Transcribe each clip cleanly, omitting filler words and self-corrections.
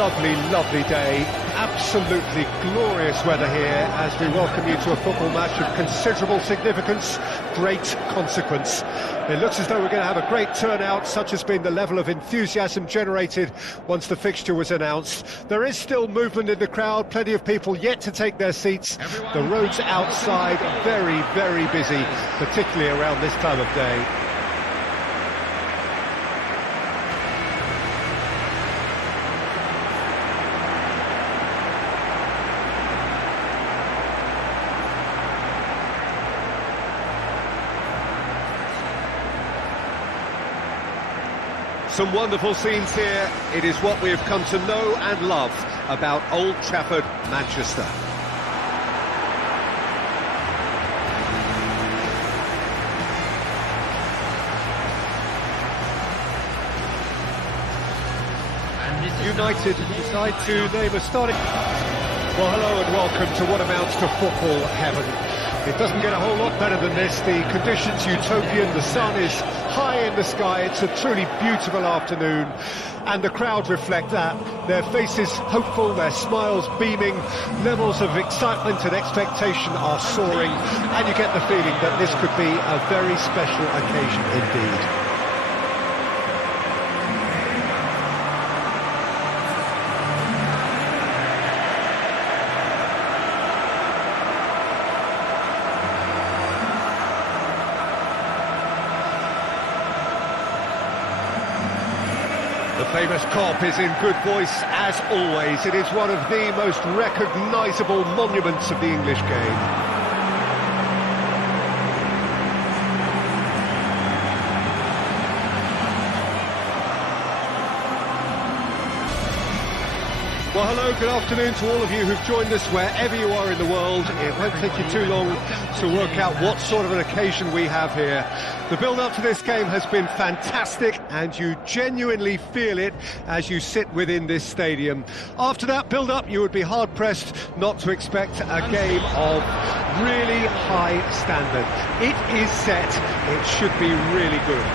lovely, lovely day. Absolutely glorious weather here as we welcome you to a football match of considerable significance, great consequence. It looks as though we're going to have a great turnout, such has been the level of enthusiasm generated once the fixture was announced. There is still movement in the crowd, plenty of people yet to take their seats. The roads outside very, very busy, particularly around this time of day. Some wonderful scenes here. It is what we have come to know and love about Old Trafford, Manchester. United decide to name a starting... Well, hello and welcome to what amounts to football heaven. It doesn't get a whole lot better than this. The conditions utopian, the sun is high in the sky, it's a truly beautiful afternoon, and the crowd reflect that. Their faces hopeful, their smiles beaming, levels of excitement and expectation are soaring, and you get the feeling that this could be a very special occasion indeed. The famous Kop is in good voice as always. It is one of the most recognisable monuments of the English game. Well, hello, good afternoon to all of you who've joined us wherever you are in the world. It won't take you too long to work out what sort of an occasion we have here. The build-up to this game has been fantastic, and you genuinely feel it as you sit within this stadium. After that build-up, you would be hard-pressed not to expect a game of really high standard. It is set, it should be really good.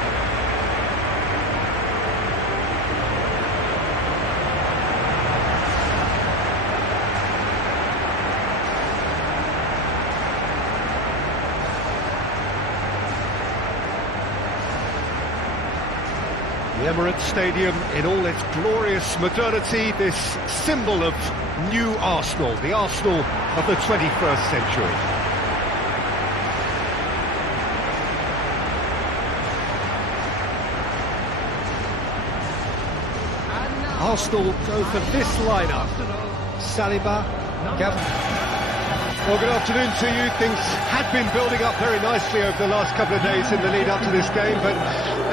The Emirates Stadium in all its glorious modernity, this symbol of new Arsenal, the Arsenal of the 21st century. Arsenal go for this lineup: Saliba, Gav. Well, good afternoon to you. Things had been building up very nicely over the last couple of days in the lead up to this game, but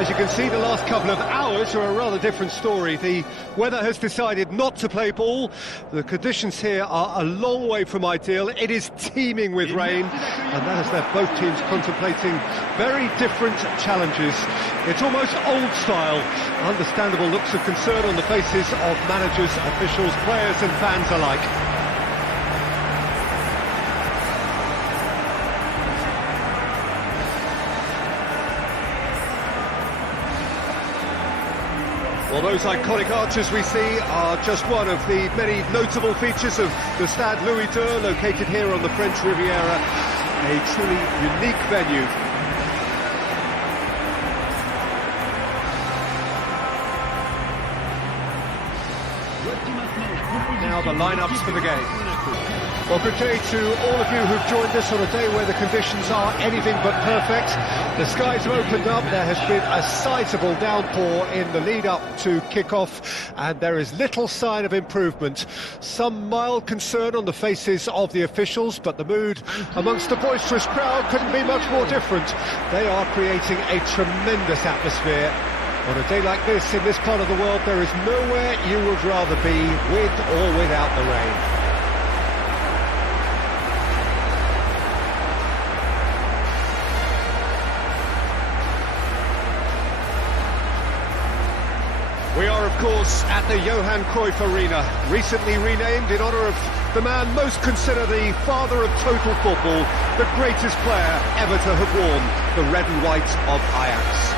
as you can see, the last couple of hours are a rather different story. The weather has decided not to play ball. The conditions here are a long way from ideal. It is teeming with rain, and that has left both teams contemplating very different challenges. It's almost old style. Understandable looks of concern on the faces of managers, officials, players and fans alike. Well, those iconic arches we see are just one of the many notable features of the Stade Louis II, located here on the French Riviera, a truly unique venue. Now the lineups for the game. Well, good day to all of you who've joined us on a day where the conditions are anything but perfect. The skies have opened up, there has been a sizable downpour in the lead-up to kick-off, and there is little sign of improvement. Some mild concern on the faces of the officials, but the mood amongst the boisterous crowd couldn't be much more different. They are creating a tremendous atmosphere. On a day like this, in this part of the world, there is nowhere you would rather be, with or without the rain. We are, of course, at the Johan Cruyff Arena, recently renamed in honour of the man most considered the father of total football, the greatest player ever to have worn the red and white of Ajax.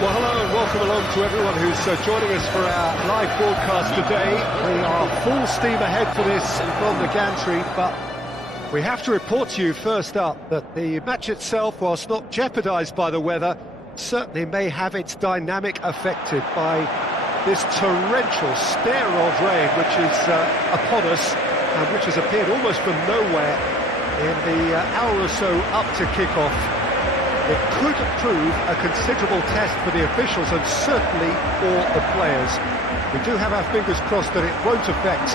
Well, hello and welcome along to everyone who's joining us for our live broadcast today. We are full steam ahead for this from the gantry, but we have to report to you first up that the match itself, whilst not jeopardised by the weather, certainly may have its dynamic affected by this torrential steroid rain which is upon us and which has appeared almost from nowhere in the hour or so up to kick-off. It could prove a considerable test for the officials and certainly for the players. We do have our fingers crossed that it won't affect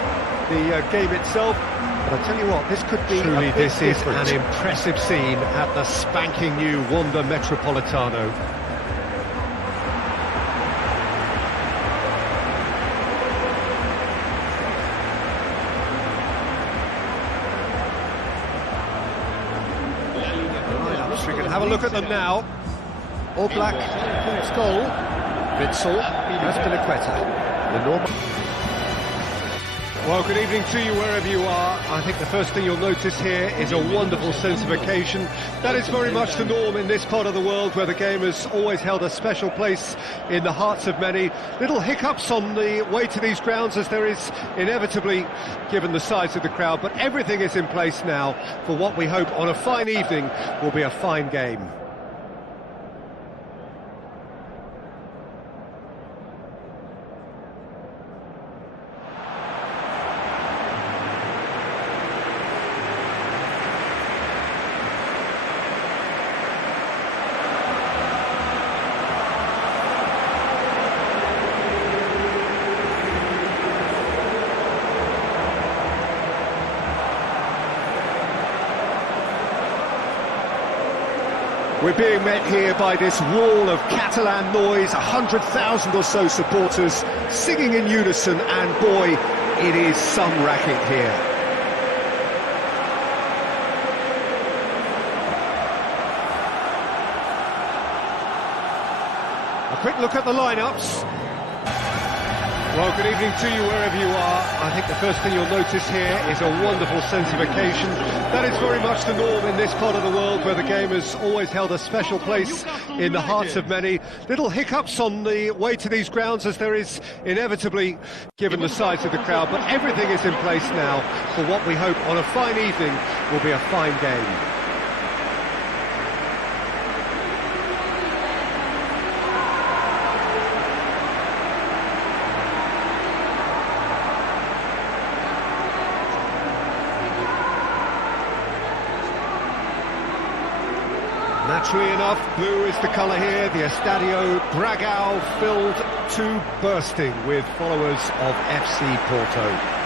the game itself, but I tell you what, this could be truly a bit different. This is an impressive scene at the spanking new Wanda Metropolitano. We can have a look at them now. All black, Skull, Witsel, Azpilicueta. The normal. Well, good evening to you wherever you are. I think the first thing you'll notice here is a wonderful sense of occasion. That is very much the norm in this part of the world where the game has always held a special place in the hearts of many. Little hiccups on the way to these grounds as there is inevitably, given the size of the crowd, but everything is in place now for what we hope on a fine evening will be a fine game. We're being met here by this wall of Catalan noise, 100,000 or so supporters singing in unison, and boy, it is some racket here. A quick look at the lineups. Well, good evening to you wherever you are. I think the first thing you'll notice here is a wonderful sense of occasion. That is very much the norm in this part of the world where the game has always held a special place in the hearts of many. Little hiccups on the way to these grounds as there is inevitably, given the size of the crowd, but everything is in place now for what we hope on a fine evening will be a fine game. Naturally enough, blue is the colour here. The Estadio Dragao filled to bursting with followers of FC Porto.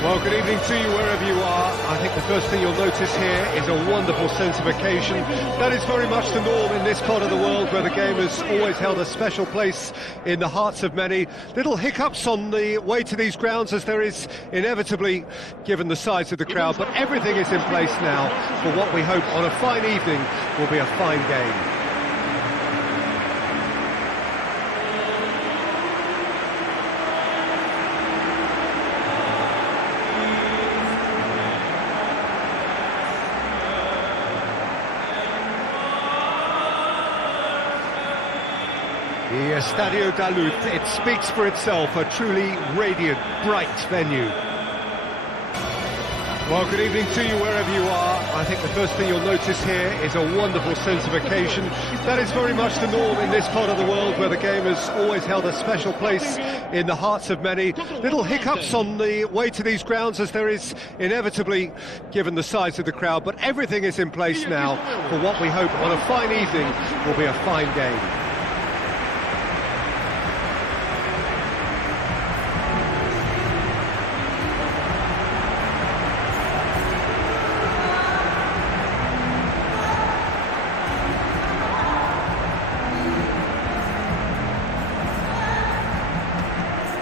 Well, good evening to you wherever you are. I think the first thing you'll notice here is a wonderful sense of occasion. That is very much the norm in this part of the world where the game has always held a special place in the hearts of many. Little hiccups on the way to these grounds as there is inevitably, given the size of the crowd, but everything is in place now for what we hope on a fine evening will be a fine game. The Estadio da Luz, it speaks for itself, a truly radiant, bright venue. Well, good evening to you wherever you are. I think the first thing you'll notice here is a wonderful sense of occasion. That is very much the norm in this part of the world where the game has always held a special place in the hearts of many. Little hiccups on the way to these grounds as there is inevitably, given the size of the crowd, but everything is in place now for what we hope on a fine evening will be a fine game.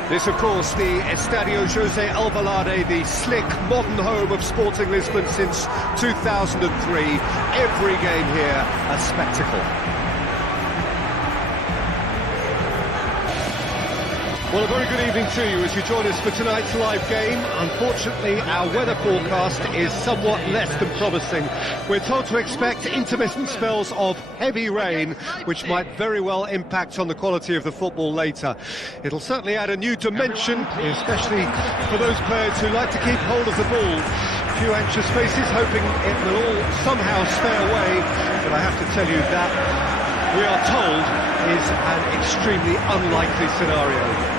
This, of course, the Estadio José Alvalade, the slick, modern home of Sporting Lisbon since 2003. Every game here, a spectacle. Well, a very good evening to you as you join us for tonight's live game. Unfortunately, our weather forecast is somewhat less than promising. We're told to expect intermittent spells of heavy rain, which might very well impact on the quality of the football later. It'll certainly add a new dimension, especially for those players who like to keep hold of the ball. A few anxious faces hoping it will all somehow stay away, but I have to tell you that we are told is an extremely unlikely scenario.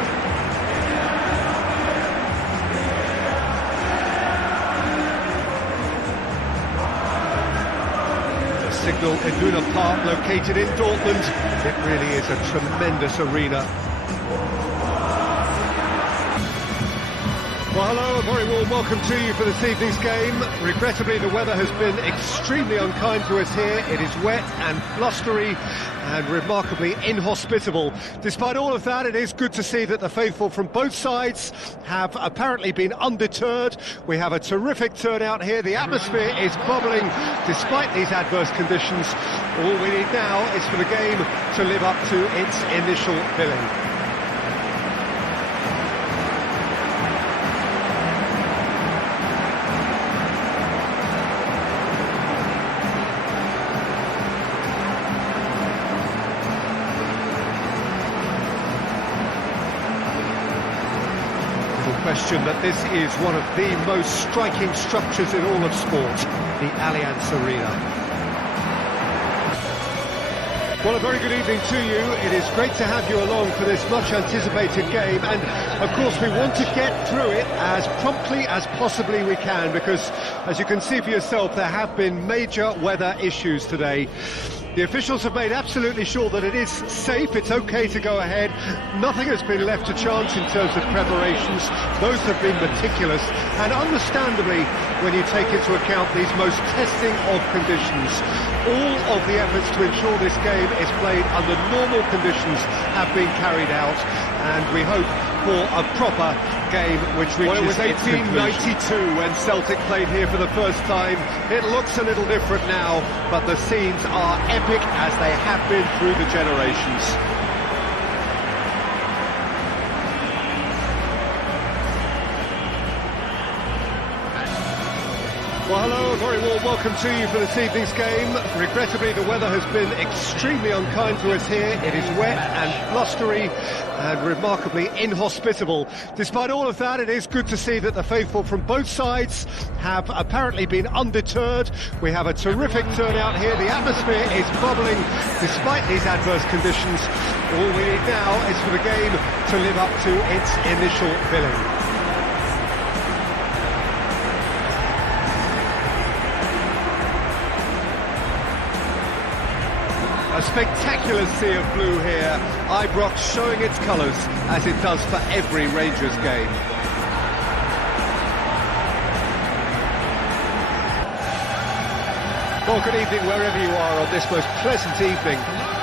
Signal Iduna Park, located in Dortmund. It really is a tremendous arena. Well, hello, a very warm welcome to you for this evening's game. Regrettably, the weather has been extremely unkind to us here. It is wet and blustery and remarkably inhospitable. Despite all of that, it is good to see that the faithful from both sides have apparently been undeterred. We have a terrific turnout here. The atmosphere is bubbling despite these adverse conditions. All we need now is for the game to live up to its initial billing. Question that this is one of the most striking structures in all of sport, the Allianz Arena. Well, a very good evening to you. It is great to have you along for this much anticipated game, and of course we want to get through it as promptly as possibly we can, because as you can see for yourself, there have been major weather issues today. The officials have made absolutely sure that it is safe, it's okay to go ahead. Nothing has been left to chance in terms of preparations. Those have been meticulous, and understandably, when you take into account these most testing of conditions, all of the efforts to ensure this game is played under normal conditions have been carried out, and we hope for a proper game which reaches Well, it was 1892 when Celtic played here for the first time. It looks a little different now, but the scenes are epic as they have been through the generations. Well, hello, a very warm welcome to you for this evening's game. Regrettably, the weather has been extremely unkind to us here. It is wet and blustery and remarkably inhospitable. Despite all of that, it is good to see that the faithful from both sides have apparently been undeterred. We have a terrific turnout here. The atmosphere is bubbling despite these adverse conditions. All we need now is for the game to live up to its initial billing. A spectacular sea of blue here, Ibrox showing its colours as it does for every Rangers game. Well, good evening wherever you are on this most pleasant evening.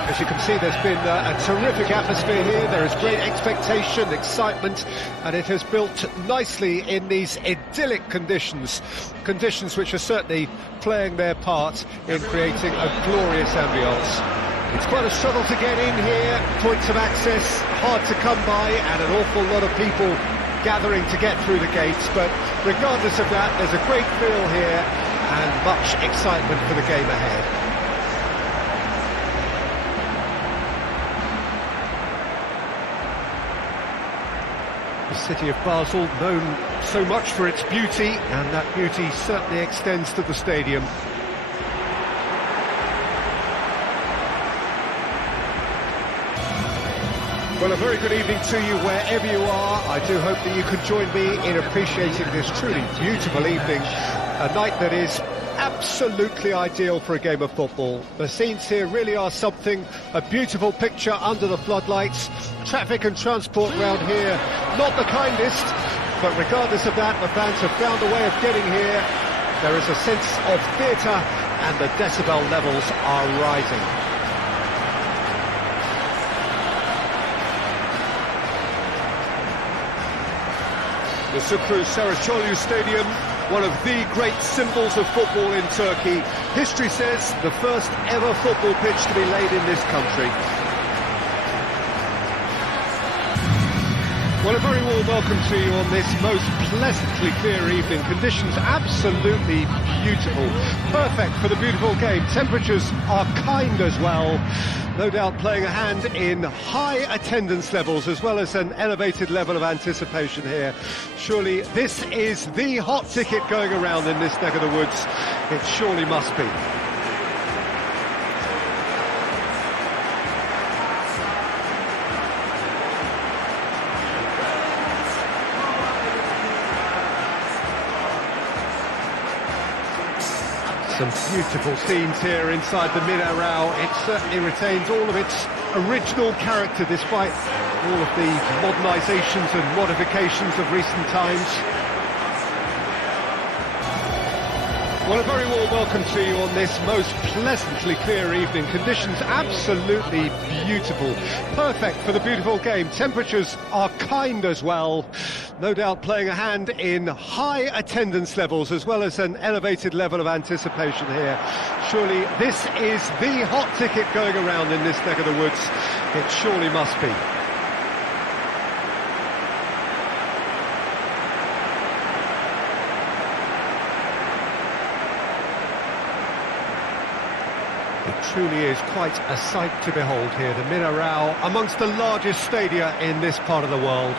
As you can see, there's been a terrific atmosphere here. There is great expectation, excitement, and it has built nicely in these idyllic conditions. Conditions which are certainly playing their part in creating a glorious ambience. It's quite a struggle to get in here, points of access hard to come by, and an awful lot of people gathering to get through the gates, but regardless of that, there's a great feel here and much excitement for the game ahead. The city of Basel, known so much for its beauty, and that beauty certainly extends to the stadium. Well, a very good evening to you wherever you are. I do hope that you can join me in appreciating this truly beautiful evening, a night that is absolutely ideal for a game of football. The scenes here really are something, a beautiful picture under the floodlights. Traffic and transport round here, not the kindest, but regardless of that, the fans have found a way of getting here. There is a sense of theatre, and the decibel levels are rising. The Siro and Saracoglu Stadium, one of the great symbols of football in Turkey. History says the first ever football pitch to be laid in this country. Well, a very warm welcome to you on this most pleasantly clear evening. Conditions absolutely beautiful. Perfect for the beautiful game. Temperatures are kind as well. No doubt playing a hand in high attendance levels as well as an elevated level of anticipation here. Surely this is the hot ticket going around in this neck of the woods. It surely must be. Some beautiful scenes here inside the Mineirao. It certainly retains all of its original character despite all of the modernisations and modifications of recent times. Well, a very warm welcome to you on this most pleasantly clear evening. Conditions absolutely beautiful. Perfect for the beautiful game. Temperatures are kind as well. No doubt playing a hand in high attendance levels as well as an elevated level of anticipation here. Surely this is the hot ticket going around in this neck of the woods. It surely must be. It truly is quite a sight to behold here, the Mineirao, amongst the largest stadia in this part of the world.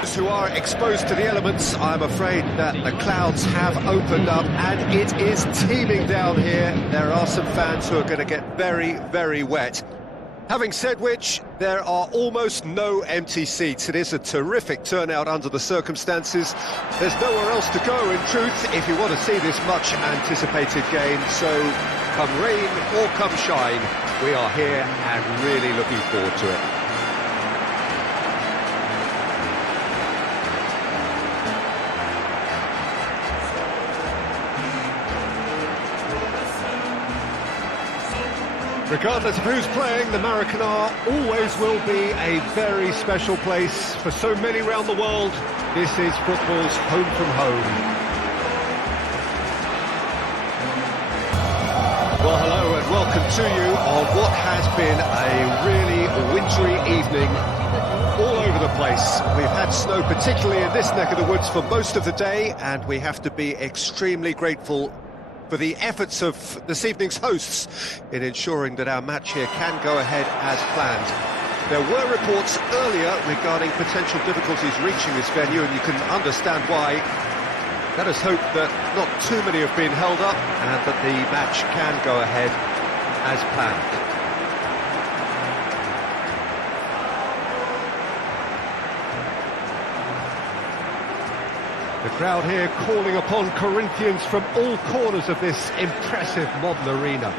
Those who are exposed to the elements, I'm afraid that the clouds have opened up and it is teeming down here. There are some fans who are going to get very, very wet. Having said which, there are almost no empty seats. It is a terrific turnout under the circumstances. There's nowhere else to go, in truth, if you want to see this much anticipated game. So, come rain or come shine, we are here and really looking forward to it. Regardless of who's playing, the Maracana always will be a very special place for so many around the world. This is football's home from home. Well, hello and welcome to you on what has been a really wintry evening all over the place. We've had snow, particularly in this neck of the woods, for most of the day, and we have to be extremely grateful for the efforts of this evening's hosts in ensuring that our match here can go ahead as planned. There were reports earlier regarding potential difficulties reaching this venue, and you can understand why. Let us hope that not too many have been held up and that the match can go ahead as planned. The crowd here calling upon Corinthians from all corners of this impressive modern arena.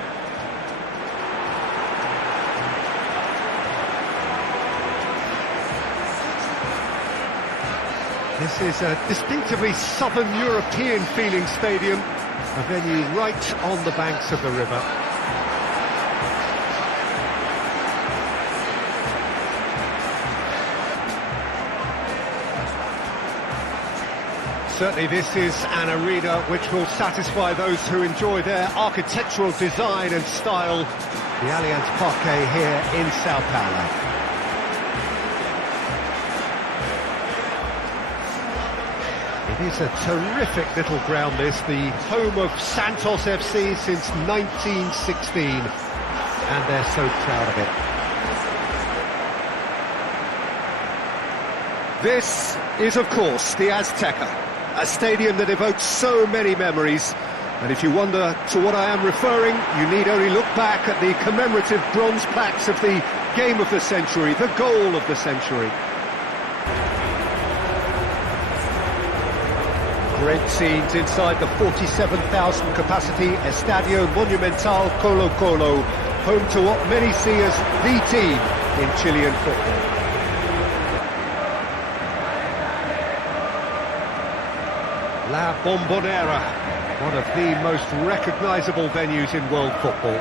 This is a distinctively southern European feeling stadium, a venue right on the banks of the river. Certainly this is an arena which will satisfy those who enjoy their architectural design and style. The Allianz Parque here in Sao Paulo. It is a terrific little ground, this, the home of Santos FC since 1916, and they're so proud of it. This is, of course, the Azteca. A stadium that evokes so many memories, and if you wonder to what I am referring, you need only look back at the commemorative bronze plaques of the game of the century, the goal of the century. Great scenes inside the 47,000 capacity Estadio Monumental Colo-Colo, home to what many see as the team in Chilean football. La Bombonera, one of the most recognisable venues in world football.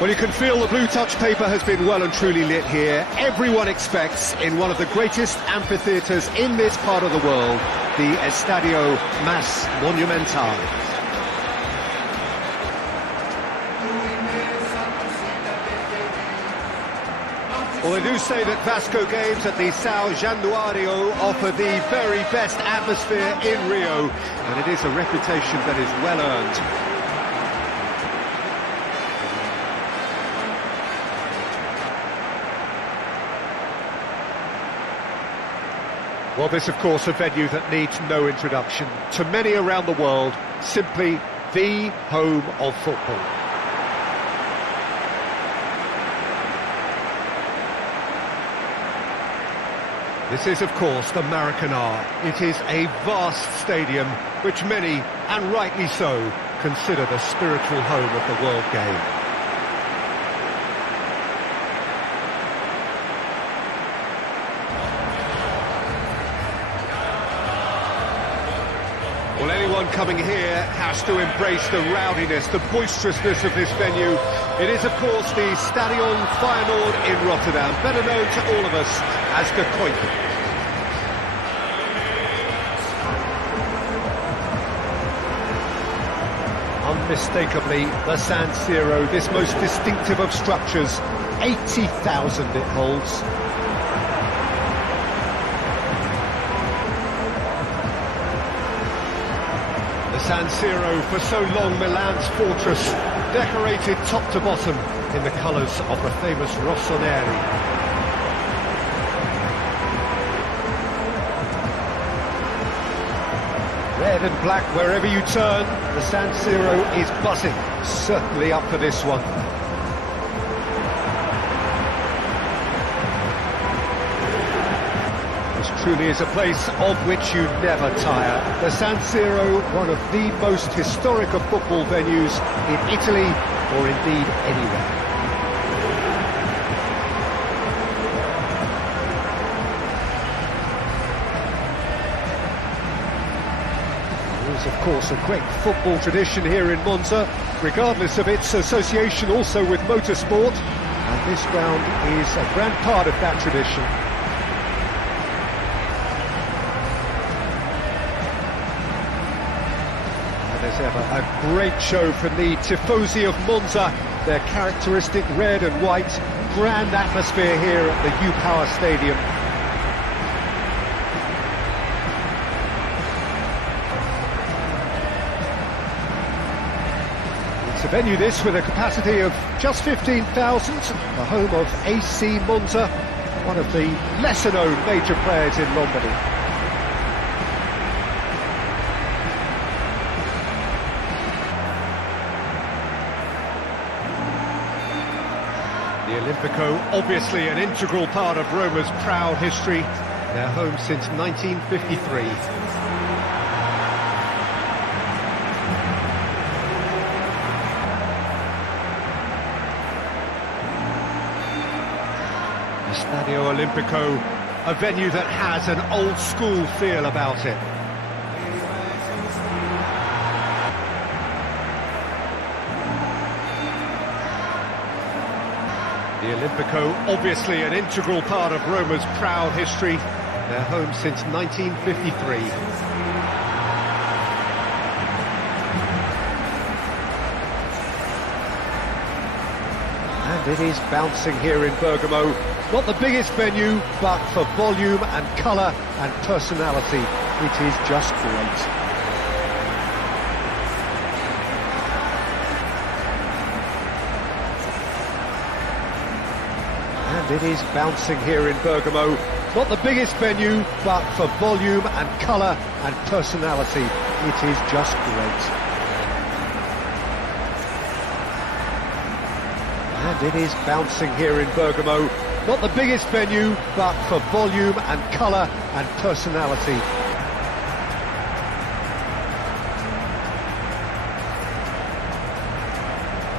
Well, you can feel the blue touch paper has been well and truly lit here. Everyone expects, in one of the greatest amphitheatres in this part of the world, the Estadio Mas Monumental. Well, they do say that Vasco games at the São Januário offer the very best atmosphere in Rio, and it is a reputation that is well earned. Well, this, of course, a venue that needs no introduction. To many around the world, simply the home of football. This is, of course, the Maracana. It is a vast stadium, which many, and rightly so, consider the spiritual home of the world game. Well, anyone coming here has to embrace the rowdiness, the boisterousness of this venue. It is, of course, the Stadion Feyenoord in Rotterdam, better known to all of us as the Kuip. Unmistakably, the San Siro, this most distinctive of structures, 80,000 it holds. The San Siro, for so long Milan's fortress, decorated top to bottom in the colours of the famous Rossoneri. Red and black wherever you turn, the San Siro is buzzing, certainly up for this one. This truly is a place of which you never tire. The San Siro, one of the most historic of football venues in Italy, or indeed anywhere. Of course, a great football tradition here in Monza, regardless of its association also with motorsport, and this ground is a grand part of that tradition. And as ever, a great show from the Tifosi of Monza, their characteristic red and white, grand atmosphere here at the U-Power Stadium. A venue this with a capacity of just 15,000, the home of AC Monza, one of the lesser-known major players in Lombardy. The Olimpico, obviously an integral part of Roma's proud history, their home since 1953. Stadio Olimpico, a venue that has an old-school feel about it. The Olimpico, obviously an integral part of Roma's proud history, their home since 1953. And it is bouncing here in Bergamo. Not the biggest venue, but for volume and colour and personality, it is just great. And it is bouncing here in Bergamo. Not the biggest venue, but for volume and colour and personality, it is just great. And it is bouncing here in Bergamo. Not the biggest venue, but for volume and colour and personality.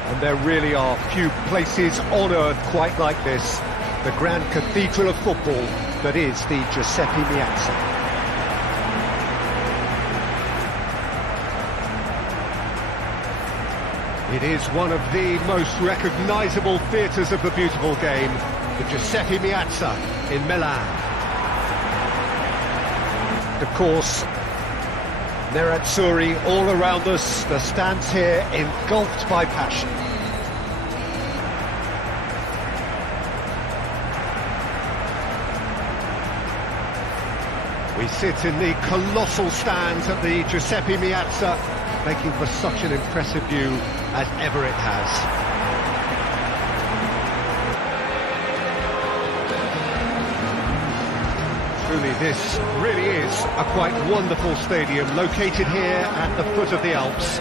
And there really are few places on earth quite like this. The grand cathedral of football that is the Giuseppe Meazza. It is one of the most recognisable theatres of the beautiful game. The Giuseppe Meazza in Milan. Of course, Nerazzurri all around us, the stands here engulfed by passion. We sit in the colossal stands at the Giuseppe Meazza, making for such an impressive view as ever it has. Truly, this really is a quite wonderful stadium, located here at the foot of the Alps.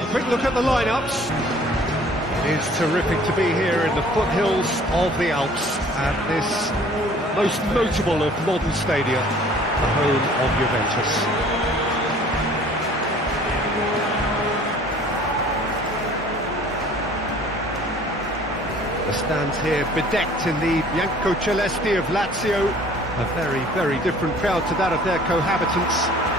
A quick look at the lineups. It is terrific to be here in the foothills of the Alps at this most notable of modern stadia, the home of Juventus. The stands here bedecked in the Bianco Celesti of Lazio, a very, very different crowd to that of their cohabitants.